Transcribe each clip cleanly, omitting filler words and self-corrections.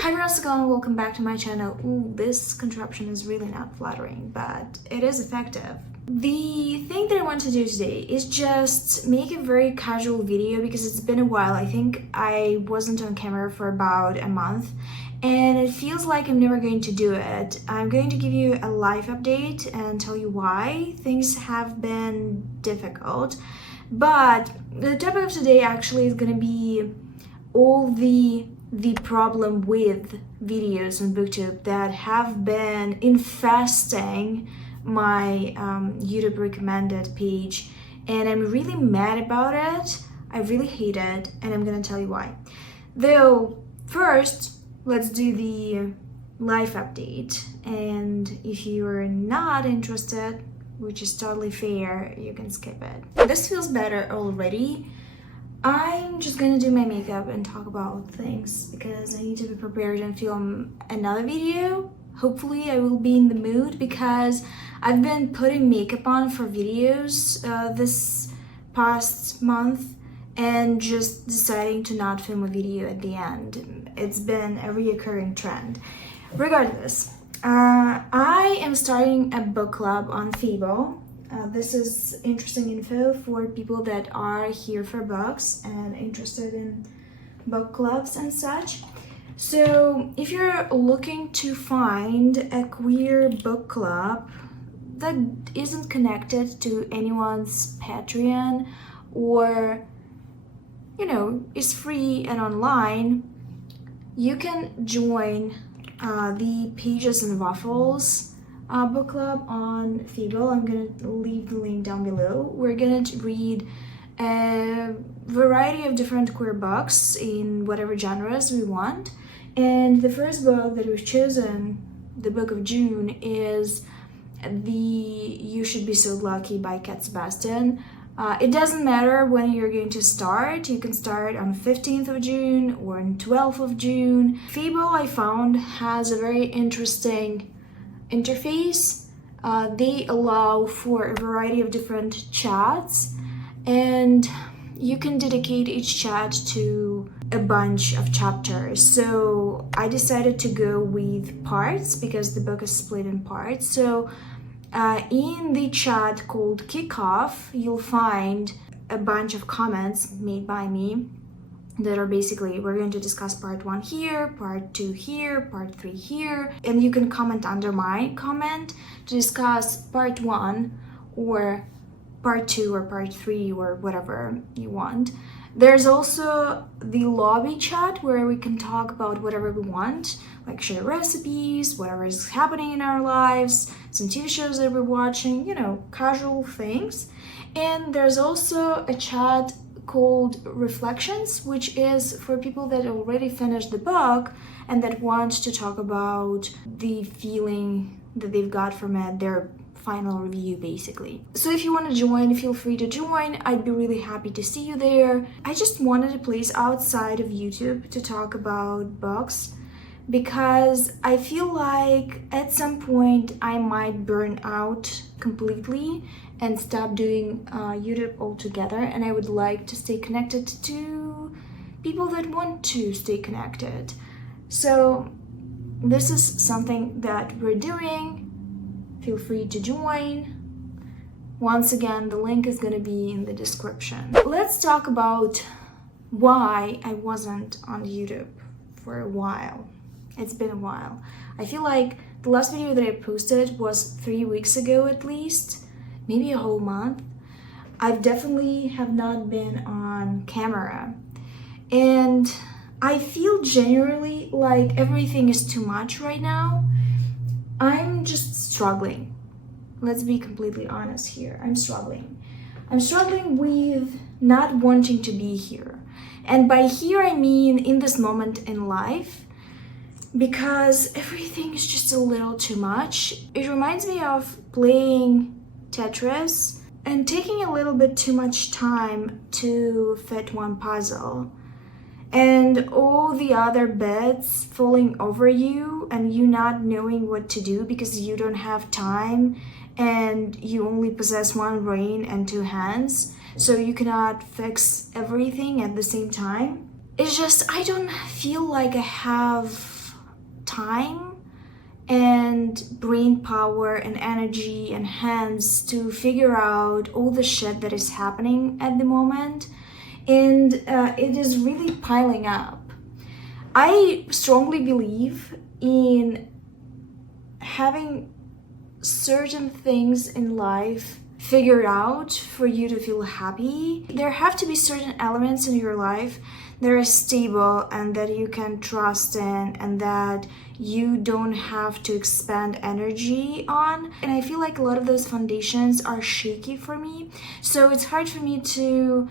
Hi everyone, welcome back to my channel. Ooh, this contraption is really not flattering, but it is effective. The thing that I want to do today is just make a very casual video because it's been a while. I think I wasn't on camera for about a month and it feels like I'm never going to do it. I'm going to give you a life update and tell you why things have been difficult. But the topic of today actually is going to be all the problem with videos on Booktube that have been infesting my YouTube recommended page, and I'm really mad about it. I really hate it, and I'm gonna tell you why. Though first, let's do the life update, and if you're not interested, which is totally fair, you can skip it. This feels better already. I'm just gonna do my makeup and talk about things because I need to be prepared and film another video. Hopefully I will be in the mood because I've been putting makeup on for videos this past month and just deciding to not film a video at the end. It's been a reoccurring trend. Regardless, I am starting a book club on Fable. This is interesting info for people that are here for books and interested in book clubs and such. So if you're looking to find a queer book club that isn't connected to anyone's Patreon or, you know, is free and online, you can join the Pages and Waffles book club on Fable. I'm gonna leave the link down below. We're gonna read a variety of different queer books in whatever genres we want. And the first book that we've chosen, the book of June, is the You Should Be So Lucky by Kat Sebastian. It doesn't matter when you're going to start. You can start on 15th of June or on 12th of June. Fable, I found, has a very interesting interface. They allow for a variety of different chats, and you can dedicate each chat to a bunch of chapters. So I decided to go with parts because the book is split in parts. So in the chat called Kickoff, you'll find a bunch of comments made by me that are basically, we're going to discuss part 1 here, part 2 here, part 3 here, and you can comment under my comment to discuss part 1 or part 2 or part 3 or whatever you want. There's also the lobby chat where we can talk about whatever we want, like share recipes, whatever is happening in our lives, some TV shows that we're watching, you know, casual things. And there's also a chat called Reflections, which is for people that already finished the book and that want to talk about the feeling that they've got from it, their final review basically. So if you want to join, feel free to join. I'd be really happy to see you there. I just wanted a place outside of YouTube to talk about books because I feel like at some point I might burn out completely and stop doing YouTube altogether, and I would like to stay connected to people that want to stay connected. So this is something that we're doing. Feel free to join. Once again, the link is going to be in the description. Let's talk about why I wasn't on YouTube for a while. It's been a while. I feel like the last video that I posted was 3 weeks ago at least, maybe a whole month. I've definitely have not been on camera, and I feel generally like everything is too much right now. I'm just struggling. Let's be completely honest here. I'm struggling. I'm struggling with not wanting to be here. And by here, I mean in this moment in life, because everything is just a little too much. It reminds me of playing Tetris and taking a little bit too much time to fit one puzzle, and all the other bits falling over you and you not knowing what to do because you don't have time and you only possess one brain and 2 hands, so you cannot fix everything at the same time. It's just, I don't feel like I have time and brain power and energy and hands to figure out all the shit that is happening at the moment, and it is really piling up. I strongly believe in having certain things in life figured out for you to feel happy. There have to be certain elements in your life that are stable and that you can trust in and that you don't have to expend energy on. And I feel like a lot of those foundations are shaky for me. So it's hard for me to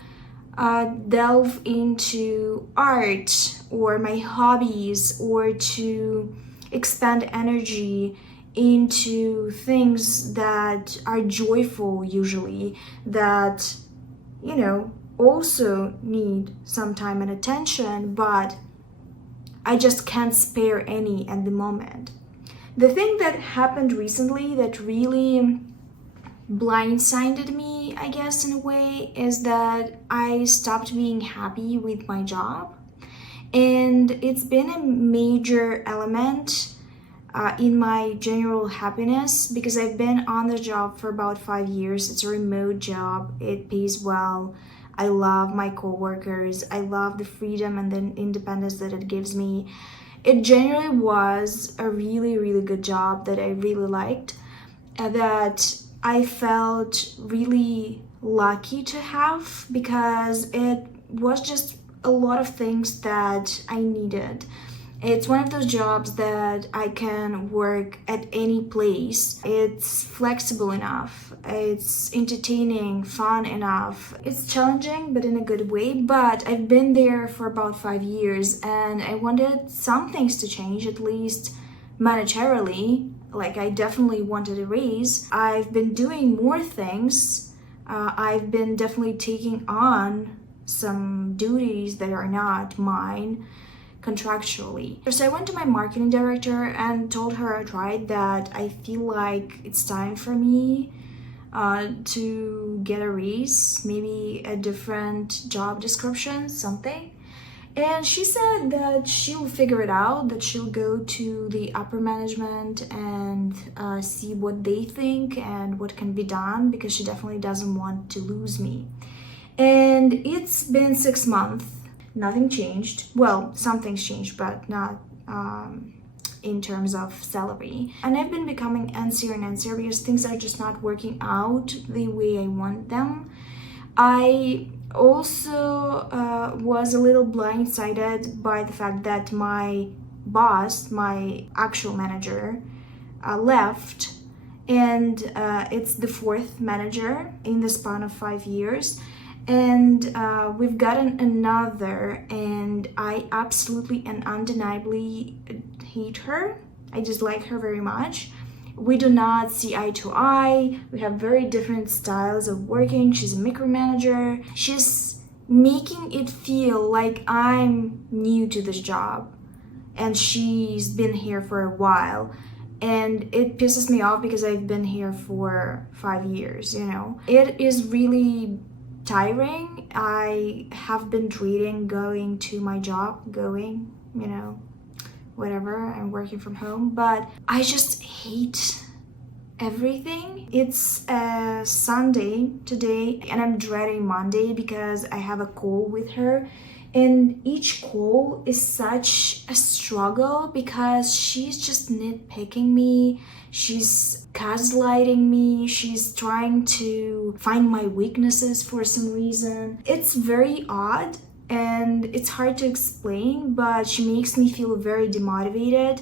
delve into art or my hobbies or to expend energy into things that are joyful usually, that, you know, also need some time and attention, but I just can't spare any at the moment. The thing that happened recently that really blindsided me, I guess, in a way, is that I stopped being happy with my job. And it's been a major element in my general happiness because I've been on the job for about 5 years. It's a remote job, it pays well. I love my coworkers, I love the freedom and the independence that it gives me. It generally was a really, really good job that I really liked, that I felt really lucky to have because it was just a lot of things that I needed. It's one of those jobs that I can work at any place. It's flexible enough, it's entertaining, fun enough. It's challenging, but in a good way. But I've been there for about 5 years and I wanted some things to change, at least monetarily. Like, I definitely wanted a raise. I've been doing more things. I've been definitely taking on some duties that are not mine contractually. So I went to my marketing director and told her outright that I feel like it's time for me to get a raise, maybe a different job description, something. And she said that she'll figure it out, that she'll go to the upper management and see what they think and what can be done, because she definitely doesn't want to lose me. And it's been 6 months. Nothing changed. Well, some things changed, but not in terms of salary. And I've been becoming antsier and antsier because things are just not working out the way I want them. I also was a little blindsided by the fact that my boss, my actual manager, left. And it's the 4th manager in the span of 5 years. And we've gotten another, and I absolutely and undeniably hate her. I dislike her very much. We do not see eye to eye. We have very different styles of working. She's a micromanager. She's making it feel like I'm new to this job and she's been here for a while. And it pisses me off because I've been here for 5 years, you know. It is really tiring. I have been dreading going to my job, you know, whatever, I'm working from home, but I just hate everything. It's a Sunday today and I'm dreading Monday because I have a call with her, and each call is such a struggle because she's just nitpicking me, she's gaslighting me, she's trying to find my weaknesses for some reason. It's very odd and it's hard to explain, but she makes me feel very demotivated.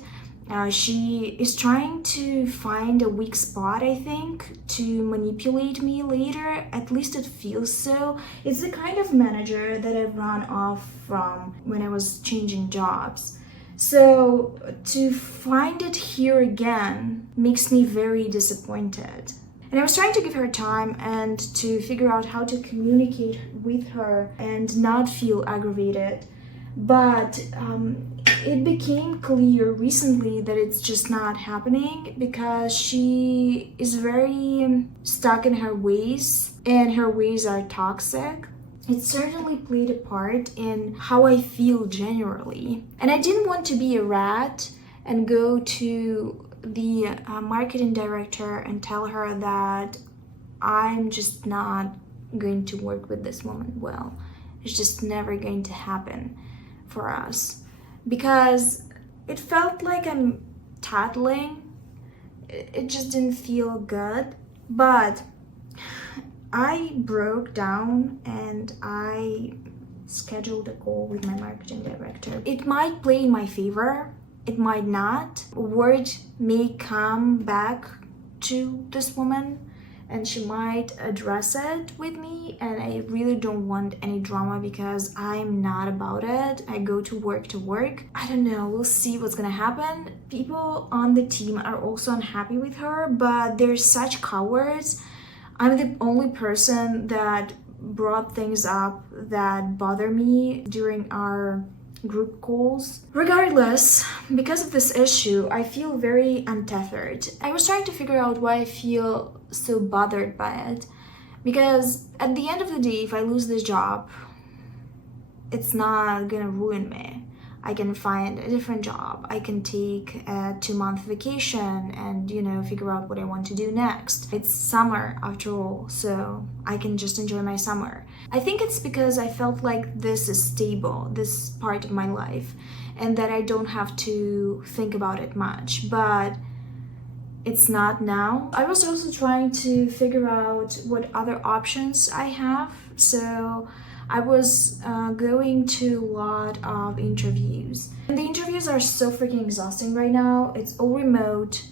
She is trying to find a weak spot, I think, to manipulate me later. At least it feels so. It's the kind of manager that I've run off from when I was changing jobs. So to find it here again makes me very disappointed. And I was trying to give her time and to figure out how to communicate with her and not feel aggravated. But it became clear recently that it's just not happening because she is very stuck in her ways and her ways are toxic. It certainly played a part in how I feel generally. And I didn't want to be a rat and go to the marketing director and tell her that I'm just not going to work with this woman well. It's just never going to happen for us, because it felt like I'm tattling. It just didn't feel good. But I broke down and I scheduled a call with my marketing director. It might play in my favor, it might not. Word may come back to this woman and she might address it with me, and I really don't want any drama because I'm not about it. I go to work. I don't know, we'll see what's gonna happen. People on the team are also unhappy with her, but they're such cowards. I'm the only person that brought things up that bother me during our group calls. Regardless, because of this issue, I feel very untethered. I was trying to figure out why I feel so bothered by it, because at the end of the day, if I lose this job, it's not gonna ruin me. I can find a different job. I can take a 2-month vacation and, you know, figure out what I want to do next. It's summer after all, so I can just enjoy my summer. I think it's because I felt like this is stable, this part of my life, and that I don't have to think about it much, but it's not now. I was also trying to figure out what other options I have, so I was going to a lot of interviews. And the interviews are so freaking exhausting right now. It's all remote.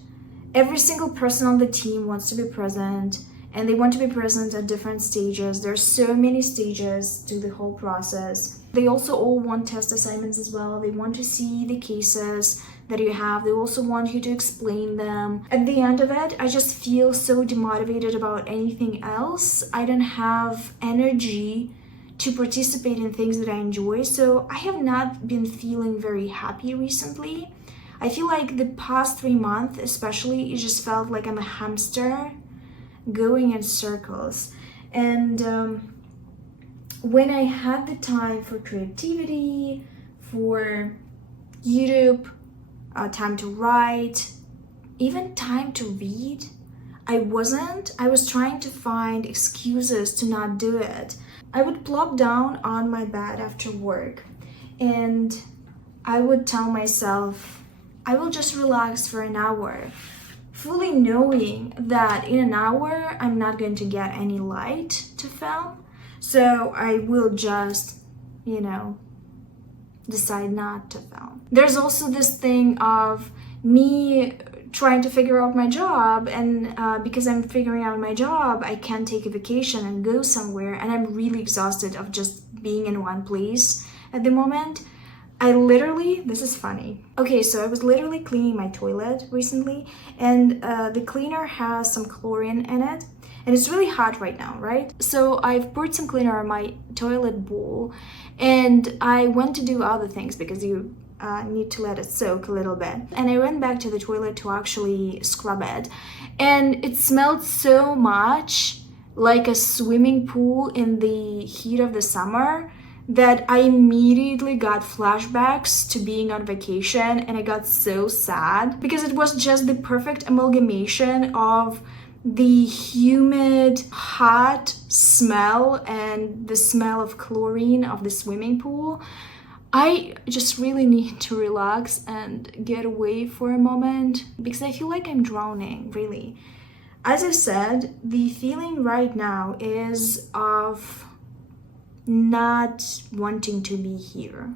Every single person on the team wants to be present, and they want to be present at different stages. There's so many stages to the whole process. They also all want test assignments as well. They want to see the cases that you have. They also want you to explain them. At the end of it, I just feel so demotivated about anything else. I don't have energy to participate in things that I enjoy, so I have not been feeling very happy recently. I feel like the past 3 months especially, it just felt like I'm a hamster going in circles. And when I had the time for creativity, for YouTube, time to write, even time to read, I wasn't. I was trying to find excuses to not do it. I would plop down on my bed after work and I would tell myself, I will just relax for an hour, fully knowing that in an hour I'm not going to get any light to film, so I will just, you know, decide not to film. There's also this thing of me trying to figure out my job, and because I'm figuring out my job, I can take a vacation and go somewhere, and I'm really exhausted of just being in one place at the moment. I literally, this is funny. Okay, so I was literally cleaning my toilet recently, and the cleaner has some chlorine in it, and it's really hot right now, right? So I've poured some cleaner on my toilet bowl, and I went to do other things because you need to let it soak a little bit. And I went back to the toilet to actually scrub it, and it smelled so much like a swimming pool in the heat of the summer that I immediately got flashbacks to being on vacation, and I got so sad because it was just the perfect amalgamation of the humid, hot smell and the smell of chlorine of the swimming pool. I just really need to relax and get away for a moment because I feel like I'm drowning, really. As I said, the feeling right now is of not wanting to be here,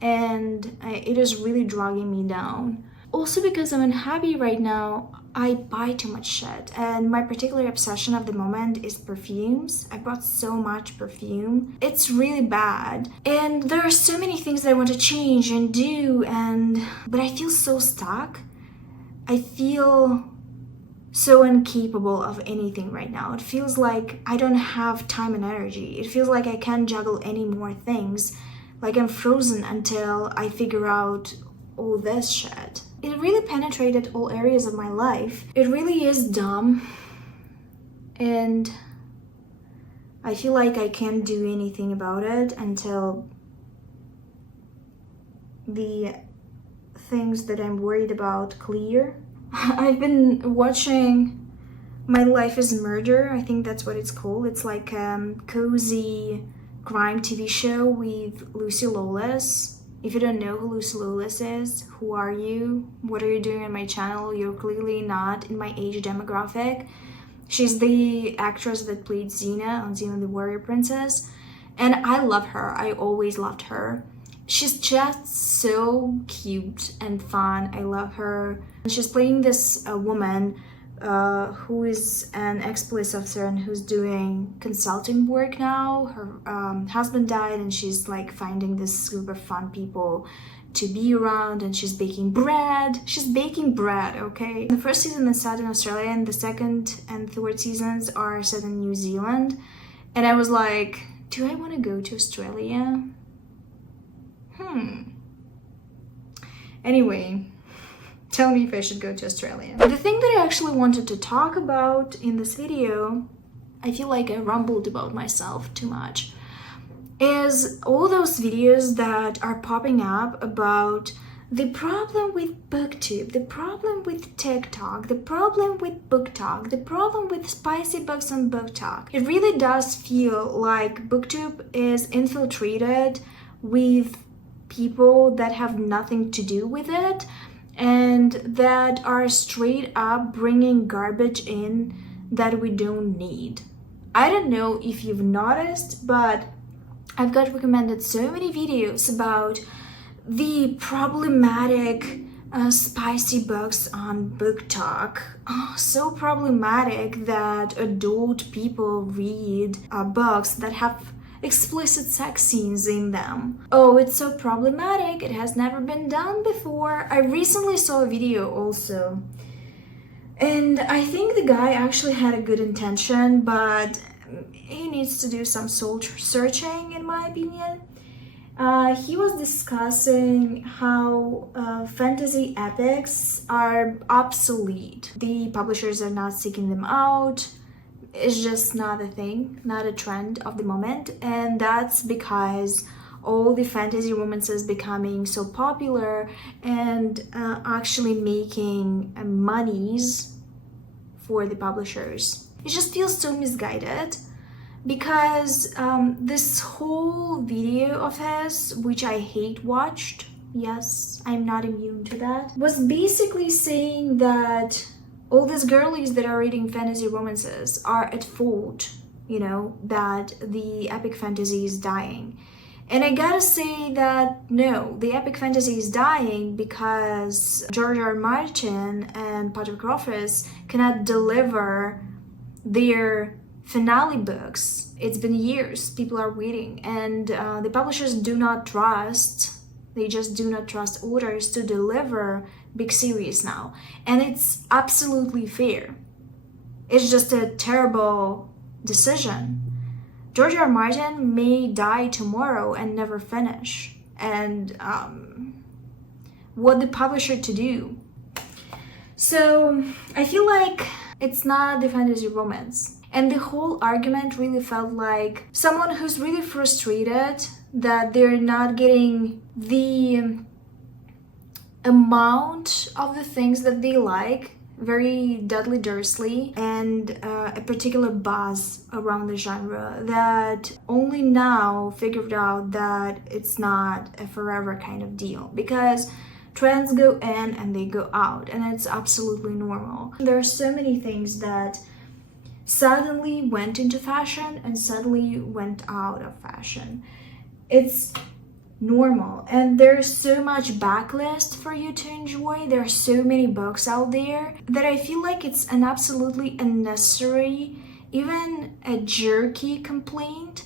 and it is really dragging me down. Also, because I'm unhappy right now, I buy too much shit, and my particular obsession of the moment is perfumes. I bought so much perfume. It's really bad, and there are so many things that I want to change and do, but I feel so stuck. I feel so incapable of anything right now. It feels like I don't have time and energy. It feels like I can't juggle any more things, like I'm frozen until I figure out all this shit. It really penetrated all areas of my life. It really is dumb, and I feel like I can't do anything about it until the things that I'm worried about clear. I've been watching My Life is Murder, I think that's what it's called. It's like a cozy crime TV show with Lucy Lawless. If you don't know who Lucy Lawless is, who are you? What are you doing on my channel? You're clearly not in my age demographic. She's the actress that played Xena on Xena the Warrior Princess. And I love her. I always loved her. She's just so cute and fun. I love her. She's playing this woman who is an ex-police officer and who's doing consulting work now. Her husband died and she's like finding this group of fun people to be around, and she's baking bread. She's baking bread, okay? The first season is set in Australia and the second and third seasons are set in New Zealand. And I was like, do I want to go to Australia? Anyway, tell me if I should go to Australia. The thing that I actually wanted to talk about in this video, I feel like I rumbled about myself too much, is all those videos that are popping up about the problem with BookTube, the problem with TikTok, the problem with BookTok, the problem with spicy books on BookTok. It really does feel like BookTube is infiltrated with people that have nothing to do with it and that are straight up bringing garbage in that we don't need. I don't know if you've noticed, but I've got recommended so many videos about the problematic spicy books on BookTok. Oh, so problematic that adult people read books that have explicit sex scenes in them. Oh, it's so problematic. It has never been done before. I recently saw a video also, and I think the guy actually had a good intention, but he needs to do some soul searching, in my opinion. He was discussing how fantasy epics are obsolete. The publishers are not seeking them out. It's just not a thing, not a trend of the moment. And that's because all the fantasy romances becoming so popular and actually making monies for the publishers. It just feels so misguided. Because this whole video of his, which I hate watched, yes, I'm not immune to that, was basically saying that all these girlies that are reading fantasy romances are at fault, you know, that the epic fantasy is dying. And I gotta say that no, the epic fantasy is dying because George R. R. Martin and Patrick Rothfuss cannot deliver their finale books. It's been years, people are waiting, and the publishers do not trust, they just do not trust authors to deliver big series now. And it's absolutely fair. It's just a terrible decision. George R. R. Martin may die tomorrow and never finish. And what the publisher to do? So I feel like it's not the fantasy romance. And the whole argument really felt like someone who's really frustrated that they're not getting the amount of the things that they like, very Dudley Dursley, and a particular buzz around the genre, that only now figured out that it's not a forever kind of deal, because trends go in and they go out, and it's absolutely normal. There are so many things that suddenly went into fashion and suddenly went out of fashion. It's normal, and there's so much backlist for you to enjoy. There are so many books out there that I feel like it's an absolutely unnecessary, even a jerky complaint.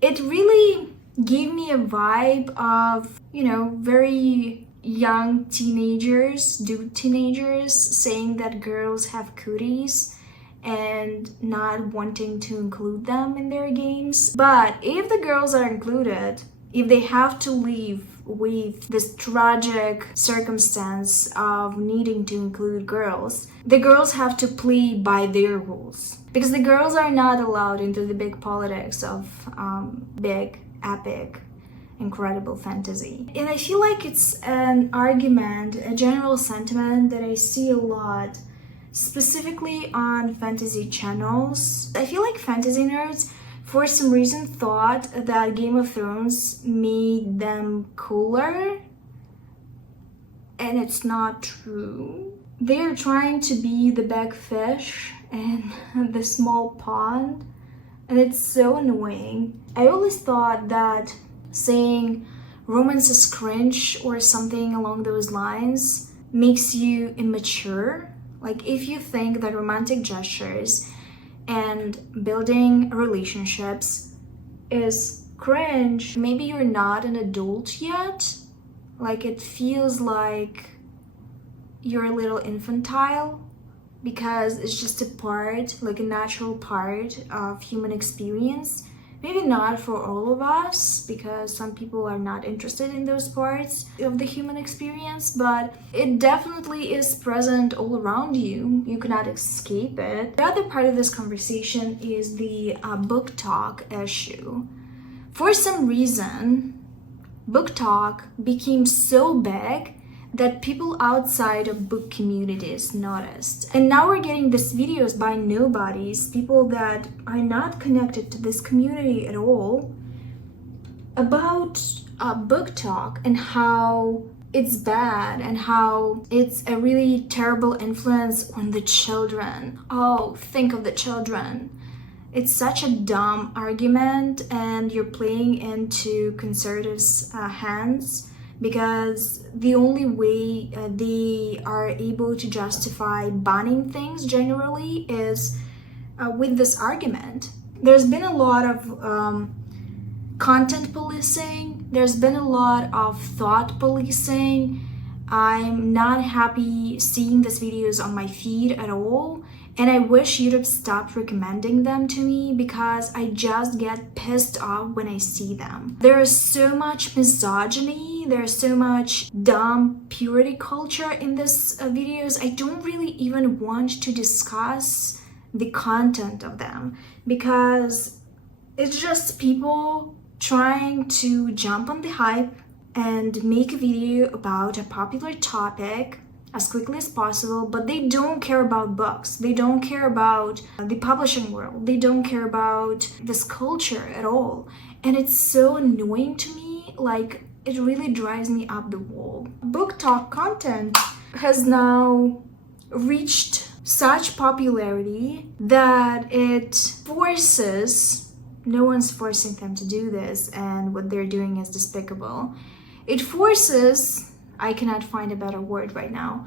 It really gave me a vibe of, you know, very young teenagers, dude teenagers, saying that girls have cooties and not wanting to include them in their games. But if the girls are included, if they have to live with this tragic circumstance of needing to include girls, the girls have to play by their rules. Because the girls are not allowed into the big politics of big, epic, incredible fantasy. And I feel like it's an argument, a general sentiment that I see a lot, specifically on fantasy channels. I feel like fantasy nerds, for some reason, thought that Game of Thrones made them cooler, and it's not true. They're trying to be the big fish in the small pond, and it's so annoying. I always thought that saying romance is cringe or something along those lines makes you immature. Like, if you think that romantic gestures and building relationships is cringe, maybe you're not an adult yet. Like, it feels like you're a little infantile because it's just a part, like a natural part of human experience. Maybe not for all of us, because some people are not interested in those parts of the human experience, but it definitely is present all around you. You cannot escape it. The other part of this conversation is the BookTok issue. For some reason, BookTok became so big that people outside of book communities noticed. And now we're getting these videos by nobodies, people that are not connected to this community at all, about BookTok and how it's bad and how it's a really terrible influence on the children. Oh, think of the children. It's such a dumb argument, and you're playing into conservatives' hands, because the only way they are able to justify banning things generally is with this argument. There's been a lot of content policing, there's been a lot of thought policing. I'm not happy seeing these videos on my feed at all, and I wish YouTube stopped recommending them to me, because I just get pissed off when I see them. There is so much misogyny, there's so much dumb purity culture in these videos. I don't really even want to discuss the content of them, because it's just people trying to jump on the hype and make a video about a popular topic as quickly as possible, but they don't care about books. They don't care about the publishing world. They don't care about this culture at all. And it's so annoying to me. Like, it really drives me up the wall. BookTok content has now reached such popularity that it forces, no one's forcing them to do this, and what they're doing is despicable. It forces, I cannot find a better word right now,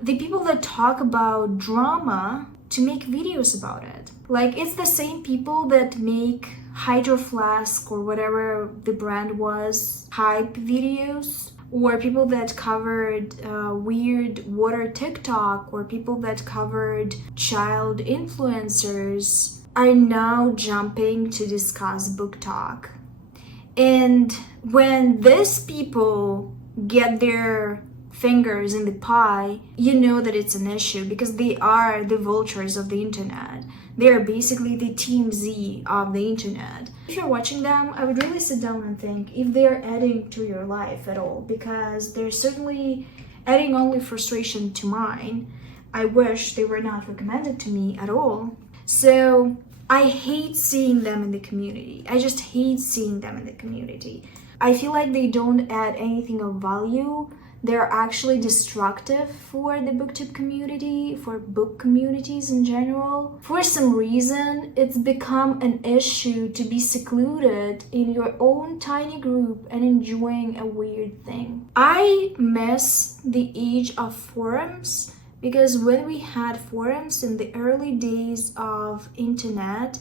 the people that talk about drama to make videos about it. Like, it's the same people that make Hydro Flask or whatever the brand was, hype videos, or people that covered weird water TikTok, or people that covered child influencers are now jumping to discuss BookTok. And when these people get their fingers in the pie, you know that it's an issue, because they are the vultures of the internet. They are basically the Team Z of the internet. If you're watching them, I would really sit down and think if they're adding to your life at all, because they're certainly adding only frustration to mine. I wish they were not recommended to me at all. So I hate seeing them in the community. I just hate seeing them in the community. I feel like they don't add anything of value. They're actually destructive for the booktube community, for book communities in general. For some reason, it's become an issue to be secluded in your own tiny group and enjoying a weird thing. I miss the age of forums, because when we had forums in the early days of internet,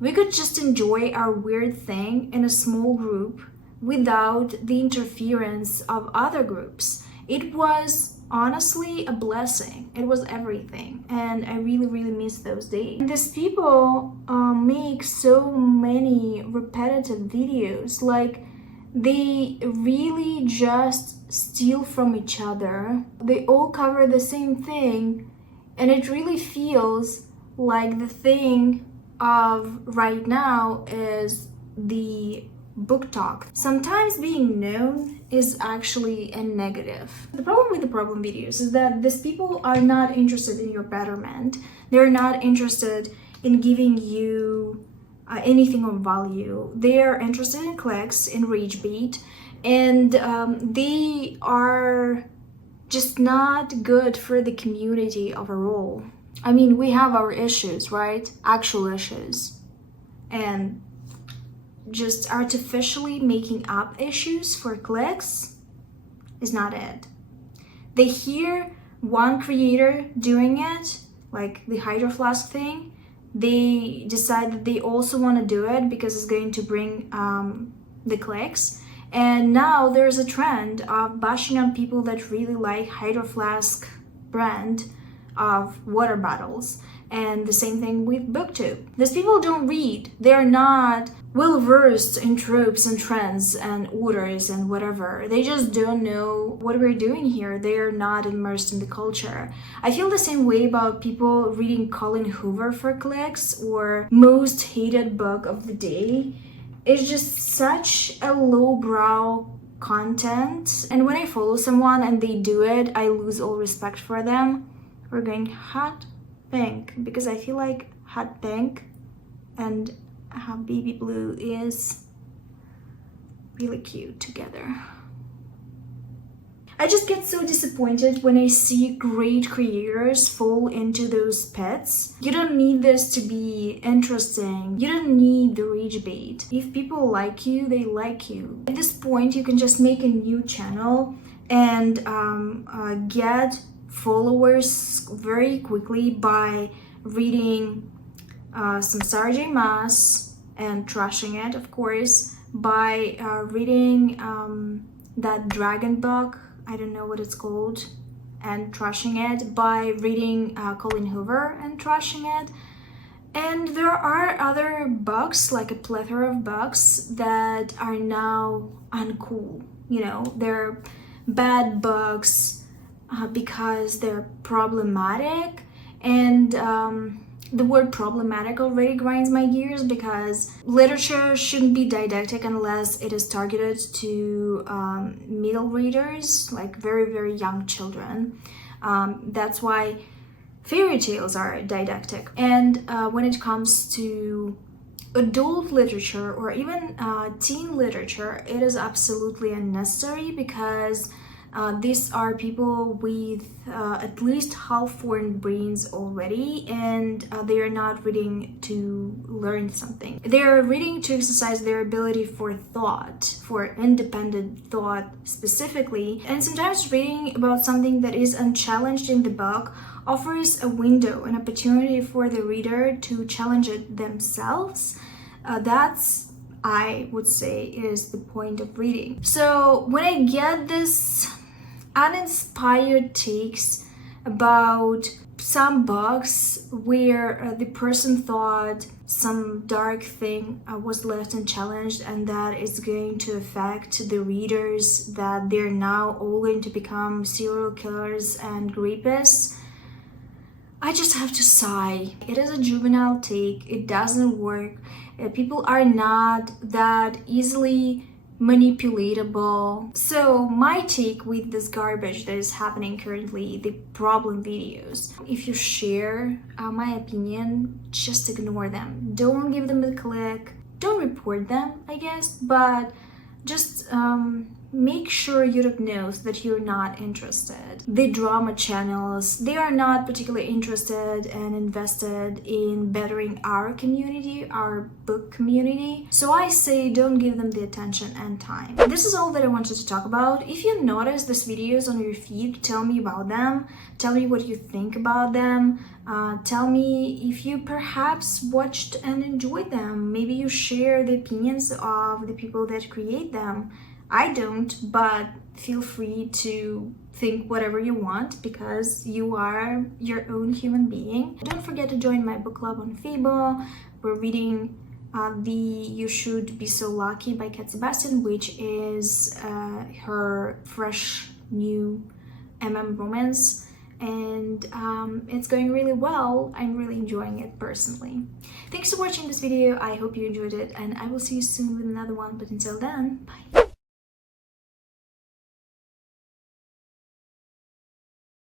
we could just enjoy our weird thing in a small group without the interference of other groups. It was honestly a blessing. It was everything, and I really, really miss those days. And these people make so many repetitive videos. Like, they really just steal from each other. They all cover the same thing, and it really feels like the thing of right now is the BookTok. Sometimes being known is actually a negative. The problem with the problem videos is that these people are not interested in your betterment. They're not interested in giving you anything of value. They're interested in clicks, in rage bait, and they are just not good for the community overall. I mean, we have our issues, right? Actual issues. And just artificially making up issues for clicks is not it. They hear one creator doing it, like the Hydro Flask thing. They decide that they also want to do it because it's going to bring the clicks. And now there's a trend of bashing on people that really like Hydro Flask brand of water bottles. And the same thing with Booktube. These people don't read. They're not well versed in tropes and trends and orders and whatever. They just don't know what we're doing here. They are not immersed in the culture. I feel the same way about people reading Colin Hoover for clicks or most hated book of the day. It's just such a lowbrow content. And when I follow someone and they do it, I lose all respect for them. We're going hot pink because I feel like hot pink and baby blue is really cute together. I just get so disappointed when I see great creators fall into those pits. You don't need this to be interesting. You don't need the rage bait. If people like you, they like you. At this point, you can just make a new channel and get followers very quickly by reading some Sarah J. Maas and trashing it, of course, by reading that dragon book, I don't know what it's called, and trashing it, by reading Colin Hoover and trashing it. And there are other books, like a plethora of books that are now uncool. You know, they're bad books because they're problematic, and the word problematic already grinds my gears because literature shouldn't be didactic unless it is targeted to middle readers, like very, very young children. That's why fairy tales are didactic. And when it comes to adult literature or even teen literature, it is absolutely unnecessary because these are people with at least half-formed brains already, and they are not reading to learn something. They are reading to exercise their ability for thought, for independent thought specifically. And sometimes reading about something that is unchallenged in the book offers a window, an opportunity for the reader to challenge it themselves. That's, I would say, is the point of reading. So when I get this uninspired takes about some books where the person thought some dark thing was left unchallenged and that is going to affect the readers, that they're now all going to become serial killers and rapists, I just have to sigh. It is a juvenile take. It doesn't work. People are not that easily manipulatable. So my take with this garbage that is happening currently, the problem videos, if you share my opinion, just ignore them. Don't give them a click. Don't report them, I guess, but just make sure YouTube knows that you're not interested. The drama channels, they are not particularly interested and invested in bettering our community, our book community. So I say don't give them the attention and time. This is all that I wanted to talk about. If you notice these videos on your feed, tell me about them. Tell me what you think about them. Tell me if you perhaps watched and enjoyed them. Maybe you share the opinions of the people that create them. I don't, but feel free to think whatever you want because you are your own human being. Don't forget to join my book club on Fable. We're reading the You Should Be So Lucky by Cat Sebastian, which is her fresh new romance. and it's going really well. I'm really enjoying it personally. Thanks for watching this video. I hope you enjoyed it, and I will see you soon with another one. But until then, bye.